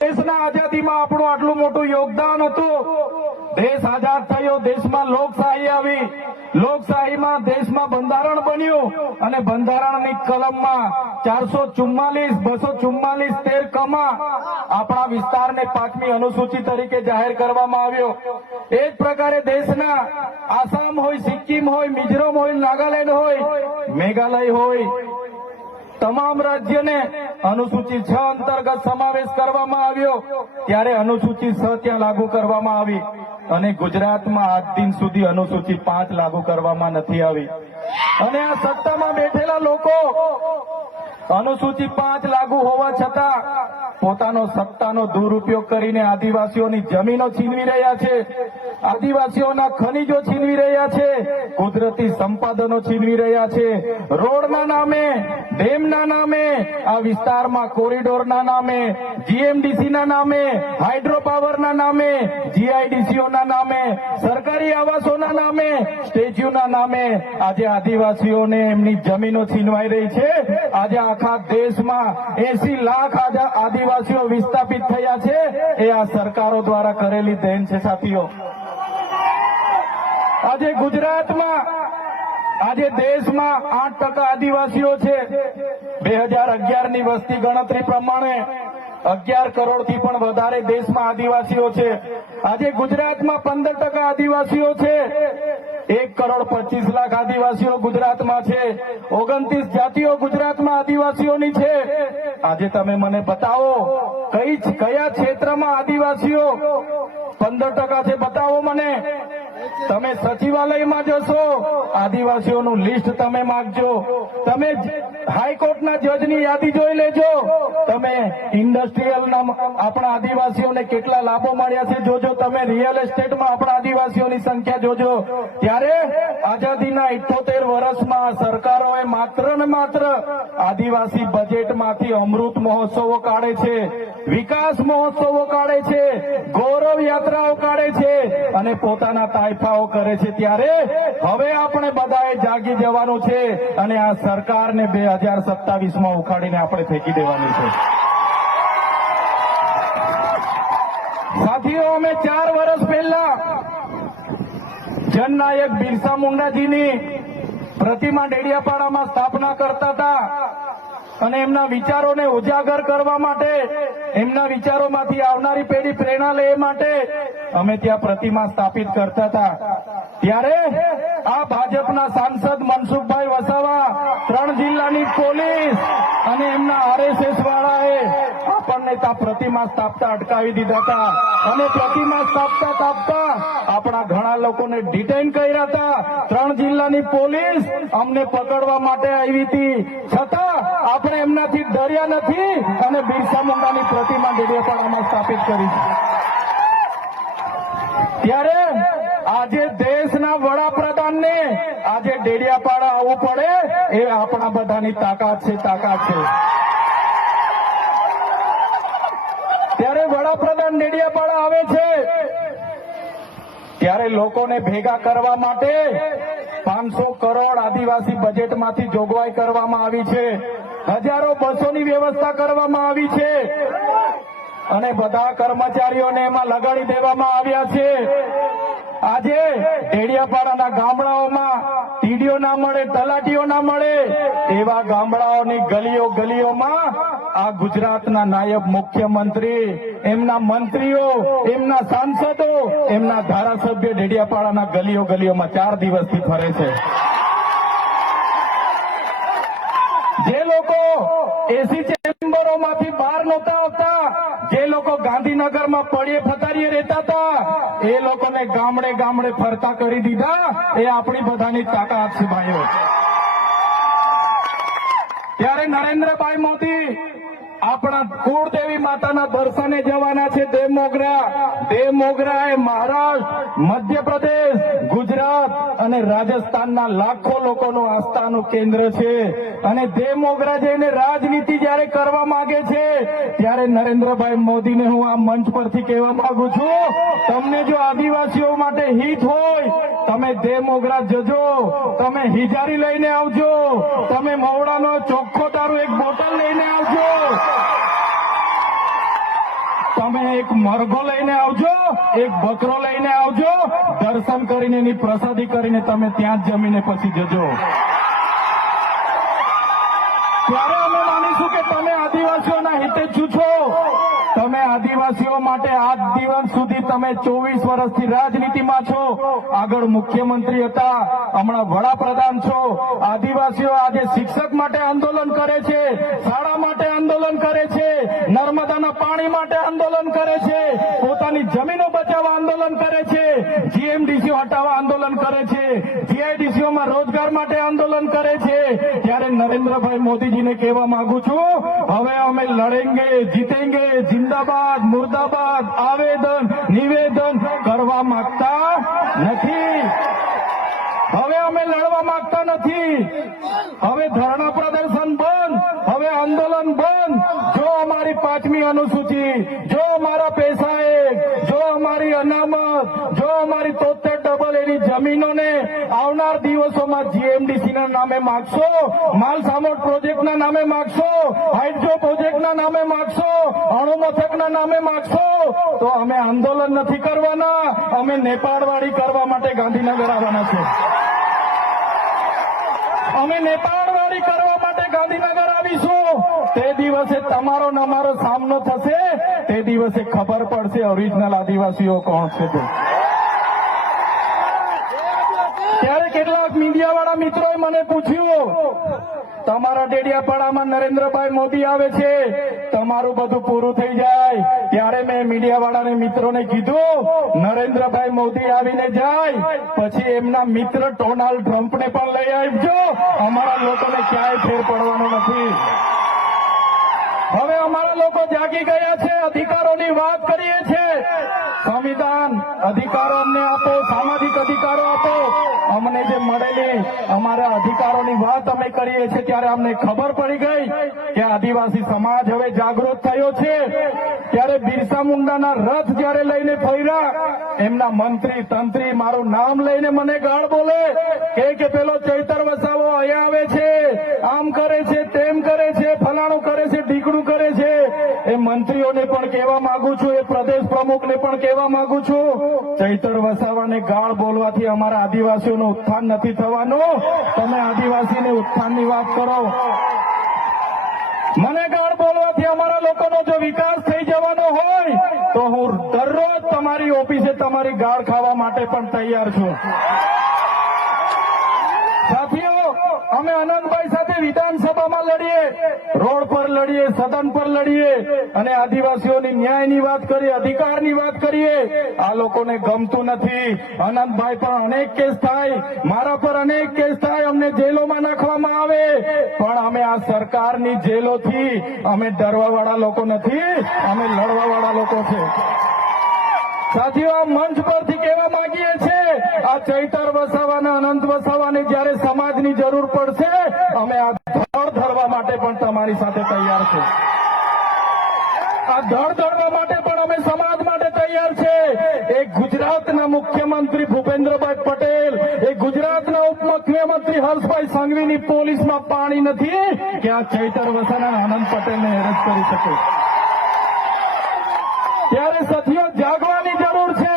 દેશના આઝાદીમાં આપણું આટલું મોટું યોગદાન હતું. દેશ આઝાદ થયો, દેશમાં લોકશાહી આવી, લોકશાહીમાં દેશમાં બંધારણ બન્યું અને બંધારણની કલમમાં 444, 244, 13 કમાં આપણા વિસ્તારને 5મી અનુસૂચિ તરીકે જાહેર કરવામાં આવ્યો. એ જ પ્રકારે દેશના આસામ હોય, સિક્કિમ હોય, મિઝોરમ હોય, નાગાલેન્ડ હોય, મેઘાલય હોય, તમામ રાજ્યને અનુસૂચિ 6 અંતર્ગત સમાવેશ કરવામાં આવ્યો. ત્યારે અનુસૂચિ 6 ત્યાં લાગુ કરવામાં આવી અને ગુજરાતમાં આજ દિન સુધી અનુસૂચિ 5 લાગુ કરવામાં નથી આવી. અને આ સત્તામાં બેઠેલા લોકો અનુસૂચિ 5 લાગુ હોવા છતાં પોતાનો સત્તાનો દુરુપયોગ કરીને આદિવાસીઓની જમીનો છીનવી રહ્યા છે, આદિવાસીઓના ખનીજો છીનવી રહ્યા છે, કુદરતી સંપાદનો છીનવી રહ્યા છે. રોડના નામે, ડેમના નામે, આ વિસ્તારમાં કોરિડોરના નામે, જીએમડીસીના નામે, હાઇડ્રો પાવરના નામે, જીઆઈડીસીઓના નામે, સરકારી આવાસોના નામે, સ્ટેચ્યુના નામે આજે આદિવાસીઓને એમની જમીનો છીનવાઈ રહી છે. આજે આખા દેશમાં 80 લાખ આદિવાસીઓ વિસ્થાપિત થયા છે. એ આ સરકારો દ્વારા કરેલી દેન છે સાથીઓ. આજે ગુજરાતમાં, આજે દેશમાં 8% આદિવાસીઓ છે. 2011ની વસ્તી ગણતરી પ્રમાણે 11 કરોડથી પણ વધારે દેશમાં આદિવાસીઓ છે. આજે ગુજરાતમાં 15% આદિવાસીઓ છે. 1,25,00,000 આદિવાસીઓ ગુજરાતમાં છે. 29 જાતિઓ ગુજરાતમાં આદિવાસીઓની છે. આજે તમે મને બતાવો કયા ક્ષેત્રમાં આદિવાસીઓ 15% છે, બતાવો મને. તમે સચિવાલયમાં જશો, આદિવાસીઓનું લિસ્ટ તમે માંગજો. તમે હાઈકોર્ટના જજની યાદી જોઈ લેજો. તમે ઇન્ડસ્ટ્રીયલના આપણા આદિવાસીઓને કેટલા લાભો મળ્યા છે જોજો. તમે રિયલ એસ્ટેટમાં આપણા આદિવાસીઓની સંખ્યા જોજો. ત્યારે આઝાદીના 78 વર્ષમાં સરકારોએ માત્ર ને માત્ર આદિવાસી બજેટમાંથી અમૃત મહોત્સવો કાઢે છે, વિકાસ મહોત્સવો કાઢે છે, ગૌરવ યાત્રાઓ કાઢે છે અને પોતાના તાઇફાઓ કરે છે. ત્યારે હવે આપણે બધાએ જાગી જવાનું છે અને આ સરકારને 2027માં ઉખાડીને આપણે ફેંકી દેવાની છે. સાથીઓ, અમે 4 વર્ષ પહેલા જનનાયક બિરસા મુંડાજીની પ્રતિમા ડેડિયાપાડામાં સ્થાપના કરતા હતા અને એમના વિચારોને ઉજાગર કરવા માટે, એમના વિચારોમાંથી આવનારી પેઢી પ્રેરણા લે માટે અમે ત્યાં પ્રતિમા સ્થાપિત કરતા હતા. ત્યારે આ ભાજપના સાંસદ મનસુખભાઈ વસાવા, 3 જિલ્લાની પોલીસ અને એમના આરએસએસ વાળાએ આપણને ત્યાં પ્રતિમા સ્થાપતા અટકાવી દીધા હતા અને પ્રતિમા સ્થાપતા આપણા ઘણા લોકોને ડિટેઇન કર્યા હતા. 3 જિલ્લાની પોલીસ અમને પકડવા માટે આવી હતી, છતાં આપણે એમનાથી ડર્યા નથી અને બિરસા મુંડાની પ્રતિમા ડેડિયાપાડામાં સ્થાપિત કરી છે. ત્યારે આજે દેશના વડાપ્રધાનને આજે ડેડિયાપાડા આવવું પડે એ આપણા બધાની તાકાત છે. ત્યારે વડાપ્રધાન ડેડિયાપાડા આવે છે ત્યારે લોકોને ભેગા કરવા માટે 500 કરોડ આદિવાસી બજેટમાંથી જોગવાઈ કરવામાં આવી છે. હજારો બસોની વ્યવસ્થા કરવામાં આવી છે અને બધા કર્મચારીઓને એમાં લગાડી દેવામાં આવ્યા છે. આજે ડેડિયાપાડાના ગામડાઓમાં ટીડીઓ ના મળે, તલાટીઓ ના મળે, એવા ગામડાઓની ગલીઓમાં આ ગુજરાતના નાયબ મુખ્યમંત્રી, એમના મંત્રીઓ, એમના સાંસદો, એમના ધારાસભ્ય ડેડિયાપાડાના ગલીઓમાં 4 દિવસથી ફરે છે. જે લોકો એસી ચેમ્બરોમાંથી બહાર નહોતા આવતા, જે લોકો ગાંધીનગરમાં પડ્યે ફતારીએ રહેતા હતા, એ લોકોને ગામડે ફરતા કરી દીધા. એ આપણી બધાની તાકાત છે ભાઈઓ. ત્યારે નરેન્દ્રભાઈ મોદી આપણા કુળદેવી માતાના દર્શને જવાના છે. દેવમોગરા એ મહારાષ્ટ્ર, મધ્યપ્રદેશ, ગુજરાત અને રાજસ્થાનના લાખો લોકોનું આસ્થાનું કેન્દ્ર છે અને દેવમોગરા જઈને રાજનીતિ જયારે કરવા માંગે છે ત્યારે નરેન્દ્રભાઈ મોદીને હું આ મંચ પરથી કહેવા માંગુ છું, તમને જો આદિવાસીઓ માટે હિત હોય તમે દેવમોગરા જજો, તમે હિજારી લઈને આવજો, તમે મવડાનો ચોખ્ખો દારૂ એક બોટલ લઈને આવજો. તમે એક મરઘો લઈને આવજો, એક બકરો લઈને આવજો, દર્શન કરીને એની પ્રસાદી કરીને તમે ત્યાં જ જમીને પછી જજો. ત્યારે અમે માનીશું કે તમે આદિવાસીઓના હિતેચ્છુ છો. તમે આદિવાસીઓ માટે આજ દિવસ સુધી તમે 24 વર્ષથી રાજનીતિમાં છો. આગળ મુખ્યમંત્રી હતા, હમણાં વડાપ્રધાન છો. આદિવાસીઓ આજે શિક્ષક માટે આંદોલન કરે છે, શાળા માટે આંદોલન કરે છે, નર્મદાના પાણી માટે આંદોલન કરે છે, પોતાની જમીનો બચાવવા આંદોલન કરે છે, જીએમડીસીઓ હટાવવા આંદોલન કરે છે, જીઆઈડીસીઓમાં રોજગાર માટે આંદોલન કરે છે. ત્યારે નરેન્દ્રભાઈ મોદીજીને કહેવા માંગુ છું, હવે અમે લડેંગે, જીતેંગે, જિંદાબાદ, મુર્દાબાદ, આવેદન નિવેદન કરવા માંગતા નથી. હવે અમે લડવા માંગતા નથી. હવે ધરણા પ્રદર્શન બંધ, હવે આંદોલન બંધ. જો અમારી 5મી અનુસૂચિ, જો અમારા પૈસા, જો અમારી અનામત, જો અમારી 73 એની જમીનોને આવનાર દિવસોમાં જીએમડીસીના નામે માગશો, માલસામોટ પ્રોજેક્ટના નામે માગશો, હાઇડ્રો પ્રોજેક્ટના નામે માગશો, અણુમથકના નામે માગશો, તો અમે આંદોલન નથી કરવાના. અમે નેપાળવાડી કરવા માટે ગાંધીનગર આવવાના છે. અમે નેપાળવાડી કરવા માટે ગાંધીનગર આવીશું. તે દિવસે તમારો ને અમારો સામનો થશે. તે દિવસે ખબર પડશે ઓરિજિનલ આદિવાસીઓ કોણ છે. ત્યારે કેટલાક મીડિયાવાળા મિત્રોએ મને પૂછ્યું, તમારા ડેડિયાપાડામાં નરેન્દ્રભાઈ મોદી આવે છે, તમારું બધું પૂરું થઈ જાય. ત્યારે મેં મીડિયાવાળાને મિત્રોને કીધું, નરેન્દ્રભાઈ મોદી આવીને જાય પછી એમના મિત્ર ડોનાલ્ડ ટ્રમ્પને પણ લઈ આવજો. અમારા લોકોને ક્યાંય ફેર પડવાનો નથી. હવે અમારા લોકો જાગી ગયા છે, અધિકારોની વાત કરીએ છીએ. સંવિધાન અધિકારો અમને આપો, સામાજિક અધિકારો આપો. અમને જે મળેલી અમારા અધિકારોની વાત અમે કરીએ છીએ ત્યારે અમને ખબર પડી ગઈ કે આદિવાસી સમાજ હવે જાગૃત થયો છે. ત્યારે બિરસા મુંડાના રથ જયારે લઈને ફર્યા, એમના મંત્રી તંત્રી મારું નામ લઈને મને ગાળ બોલે કે પેલો ચૈતર વસાવો અહીંયા આવે છે, આમ કરે છે, તેમ કરે છે, ફલાણું કરે છે, ઢીકણું કરે છે. એ મંત્રીઓને પણ કહેવા માંગુ છું, એ પ્રદેશ પ્રમુખને પણ કહેવા માંગુ છું, ચૈતર વસાવાને ગાળ બોલવાથી અમારા આદિવાસીઓનું ઉત્થાન નથી થવાનું. તમે આદિવાસીને ઉત્થાનની વાત કરો. મને ગાળ બોલવાથી અમારા લોકોનો જો વિકાસ થઈ જવાનો હોય તો હું દરરોજ તમારી ઓફિસે તમારી ગાળ ખાવા માટે પણ તૈયાર છું. સાથીઓ, અમે અનંતભાઈ સાથે વિધાનસભામાં લડીએ, રોડ પર લડીએ, સદન પર લડીએ અને આદિવાસીઓની ન્યાયની વાત કરીએ, અધિકારની વાત કરીએ. આ લોકોને ગમતું નથી. અનંતભાઈ પર અનેક કેસ થાય, મારા પર અનેક કેસ થાય, અમને જેલોમાં નાખવામાં આવે, પણ અમે આ સરકારની જેલોથી અમે ડરવાવાળા લોકો નથી, અમે લડવાવાળા લોકો છે. સાથીઓ, આ મંચ પરથી કહેવા માંગીએ છીએ, આ ચૈતર વસાવા અનંત વસાવાને જયારે સમાજની જરૂર પડશે અમે આ ધડ ધરવા માટે પણ તમારી સાથે તૈયાર છે. આ ધડ ધરવા માટે પણ અમે સમાજ માટે તૈયાર છે. એક ગુજરાતના મુખ્યમંત્રી ભૂપેન્દ્રભાઈ પટેલ, એક ગુજરાતના ઉપમુખ્યમંત્રી હર્ષભાઈ સંઘવીની પોલીસમાં પાણી નથી કે આ ચૈતર વસાવા આનંદ પટેલને એરેસ્ટ કરી શકે. ત્યારે સાથીઓ, જાગવાની જરૂર છે.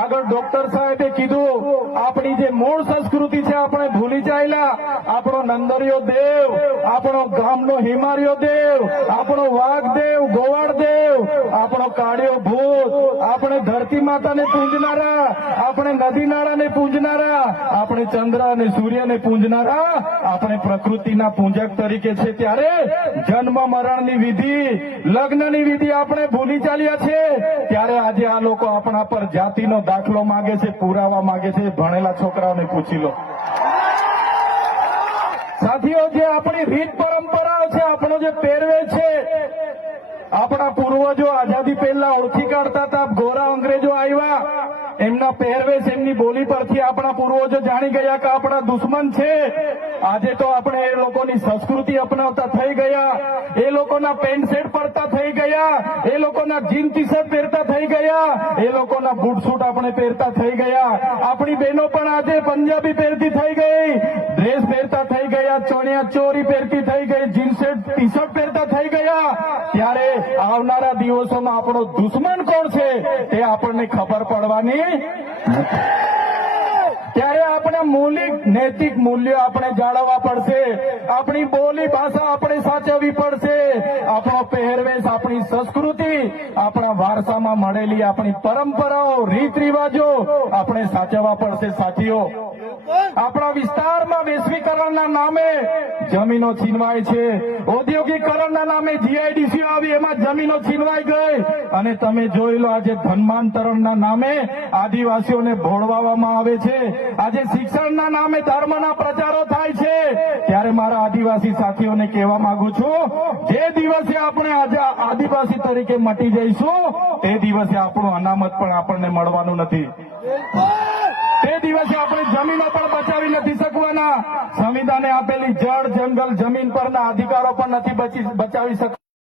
આગળ ડોક્ટર સાહેબે કીધું, આપણી જે મૂળ સંસ્કૃતિ છે આપણે ભૂલી જાયેલા. આપણો નંદરિયો દેવ, આપણો ગામનો હિમારિયો દેવ, આપણો વાઘ દેવ, ગોવાળ દેવ, આપણો કાળિયો ભૂત, આપણે ધરતી માતાને પૂજનારા, આપણે નદી નાળાને પૂજનારા, આપણે ચંદ્ર અને સૂર્યને પૂજનારા, આપણે પ્રકૃતિના પૂજક તરીકે છે. ત્યારે જન્મ મરણની વિધિ, લગ્નની વિધિ આપણે ભૂલી ચાલ્યા છે. ત્યારે આજે આ લોકો આપણા પર જાતિનો દાખલો માંગે છે, પુરાવા માંગે છે. ભણેલા છોકરાઓને પૂછી લો. સાથીઓ, જે આપણી રીત પરંપરાઓ છે, આપણો જે પહેરવેશ છે, આપણા પૂર્વજો આઝાદી પહેલા ઓળખી કાઢતા હતા. ગોરા અંગ્રેજો આવ્યા, એમના પહેરવેશ એમની બોલી પરથી આપણા પૂર્વજો જાણી ગયા કે આપણા દુશ્મન છે. આજે તો આપણે એ લોકોની સંસ્કૃતિ અપનાવતા થઈ ગયા, એ લોકોના પેન્ટ શર્ટ પહેરતા થઈ ગયા, એ લોકોના જીન ટી શર્ટ પહેરતા થઈ ગયા, એ લોકોના બૂટ સૂટ આપણે પહેરતા થઈ ગયા. આપણી બહેનો પણ આજે પંજાબી પહેરતી થઈ ગઈ, ડ્રેસ પહેરતા થઈ ગયા, ચણિયા ચોરી પહેરતી થઈ ગઈ, જીન્સ ટી શર્ટ પહેરતા થઈ ગયા. ત્યારે આવનારા દિવસોમાં આપણો દુશ્મન કોણ છે તે આપણને ખબર પડવાની નથી. ત્યારે આપણે મૌલિક નૈતિક મૂલ્યો આપણે જાળવવા પડશે. આપણી બોલી ભાષા આપણે સાચવવી પડશે. આપણો પહેરવેશ, આપણી સંસ્કૃતિ, આપણા વારસામાં મળેલી આપણી પરંપરાઓ, રીત રિવાજો આપણે સાચવવા પડશે. સાથીઓ, આપણા વિસ્તારમાં વૈશ્વિકરણના નામે જમીનો છીનવાય છે, ઔદ્યોગિકરણના નામે જીઆઈડીસી આવી એમાં જમીનો છીનવાઈ ગઈ, અને તમે જોઈ લો આજે ધર્માંતરણના નામે આદિવાસીઓને ભોળવામાં આવે છે. આજે શિક્ષણના નામે ધર્મના પ્રચારો થાય છે. ત્યારે મારા આદિવાસી સાથીઓને કહેવા માંગુ છું, જે દિવસે આપણે આજે આદિવાસી તરીકે મટી જઈશું તે દિવસે આપણું અનામત પણ આપણને મળવાનું નથી. તે દિવસે આપણે જમીનો પણ બચાવી નથી શકવાના. સંવિધાને આપેલી જળ, જંગલ, જમીન પરના અધિકારો પણ નથી બચાવી શકવાના.